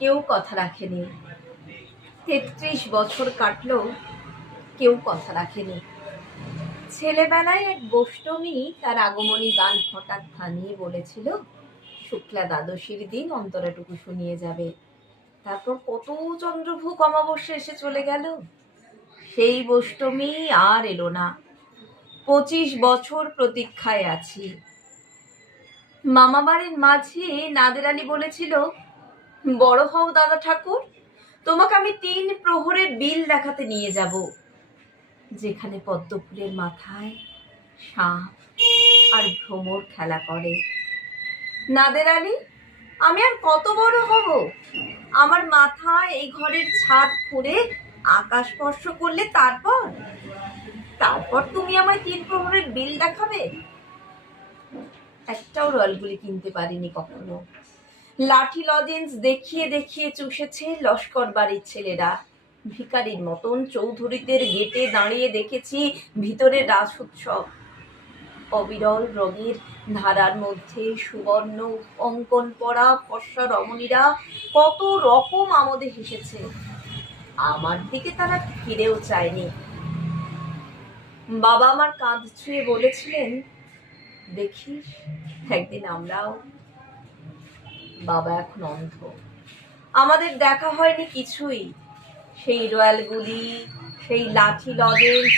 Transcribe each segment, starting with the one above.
কেউ কথা রাখেনি। ৩৩ বছর কাটলো, কেউ কথা রাখেনি। ছেলেবেলায় এক গোষ্ঠমী তার আগমনী গান হঠাৎ থামিয়ে বলেছিল, শুক্লা দ্বাদশীর দিন অন্তরাটুকু শুনিয়ে যাবে। তারপর কত চন্দ্রভোগ অমাবস্যা এসে চলে গেল, সেই গোষ্ঠমী আর এলো না। ২৫ বছর প্রতীক্ষায় আছি। মামাবাড়ির মাঝে নাদের আলী বলেছিল, বড় হও দাদা ঠাকুর, তোমাকে আমি ৩ প্রহরের বিল দেখাতে নিয়ে যাব, যেখানে পদ্মফুলের মাথায় সাপ আর ভ্রমর খেলা করে। নাদের আলী, আমি আর কত বড় হব? আমার মাথা এই ঘরের ছাদ ফুঁড়ে আকাশ স্পর্শ করলে তারপর তুমি আমায় ৩ প্রহরের বিল দেখাবে? একটাও রয়ালগুলি কিনতে পারিনি কখনো। লাঠি লজেন্স দেখিয়ে দেখিয়ে চুষেছে লস্কর বাড়ির ছেলেরা। ভিখারির মতন চৌধুরীদের গেটে দাঁড়িয়ে দেখেছি ভিতরে রাস উৎসব। অবিরল রঙের ধারার মধ্যে সুবর্ণ অঙ্কন পড়া ফর্সা রমণীরা কত রকম আমোদে হেসেছে। আমার দিকে তারা ফিরেও চায়নি। বাবা আমার কাঁধ ছুঁয়ে বলেছিলেন, দেখিস একদিন আমরাও। বাবা এখন অন্ধ, আমাদের দেখা হয়নি কিছুই। সেই রয়্যালগুলি, সেই লাঠি লজেন্স,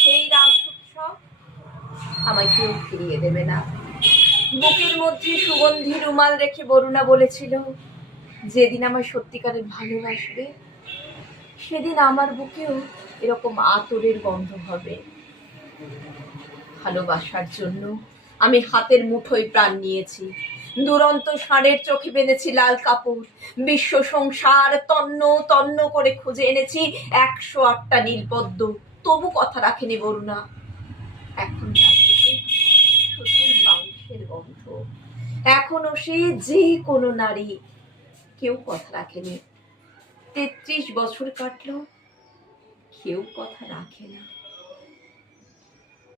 সেই রাস উৎসব আমায় কেউ ফিরিয়ে দেবে না। বুকের মধ্যে সুগন্ধি রুমাল রেখে বরুণা বলেছিল, যেদিন আমায় সত্যিকারের ভালোবাসবে সেদিন আমার বুকেও এরকম আতরের গন্ধ হবে। ভালোবাসার জন্য আমি হাতের মুঠোয় প্রাণ নিয়েছি। দুরন্ত ষাঁড়ের চোখে বেঁধেছি লাল কাপড়। বিশ্ব সংসার তন্ন তন্ন করে খুঁজে এনেছি ১০৮টা নীলপদ্ম, তবু কথা রাখেনি বরুণা। এখন শুধুই মাংসের গন্ধ। এখনো সে যে কোনো নারী, কেউ কথা রাখেনি। ৩৩ বছর কাটলো, কেউ কথা রাখে না।